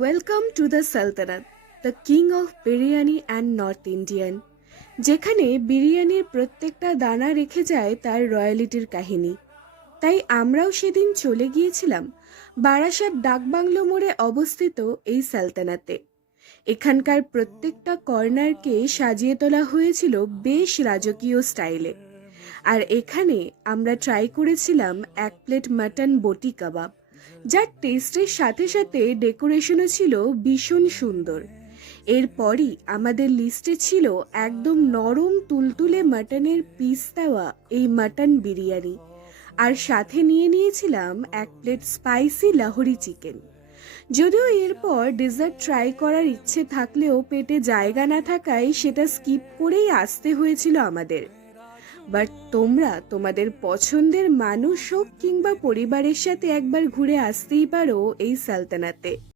Welcome to the Saltanat, the king of biryani and north Indian, যেখানে বিরিয়ানির প্রত্যেকটা দানা রেখে যায় তার রয়্যালিটির কাহিনী। তাই আমরাও সেদিন চলে গিয়েছিলাম বারাসাত ডাকবাংলো মোড়ে অবস্থিত এই সালতানাতে। এখানকার প্রত্যেকটা কর্নারকে সাজিয়ে তোলা হয়েছিল বেশ রাজকীয় স্টাইলে। আর এখানে আমরা ট্রাই করেছিলাম 1 প্লেট মাটন বটি কাবাব, যার টেস্টের সাথে সাথে ডেকোরেশনও ছিল ভীষণ সুন্দর। এরপরই আমাদের লিস্টে ছিল একদম নরম তুলতুলে মাটনের পিস দেওয়া এই মাটন বিরিয়ানি, আর সাথে নিয়ে নিয়েছিলাম 1 প্লেট স্পাইসি লাহোরি চিকেন। যদিও এরপর ডেজার্ট ট্রাই করার ইচ্ছে থাকলেও পেটে জায়গা না থাকায় সেটা স্কিপ করেই আসতে হয়েছিল আমাদের। বাট তোমরা তোমাদের পছন্দের মানুষ হোক কিংবা পরিবারের সাথে একবার ঘুরে আসতেই পারো এই সালতানাতে।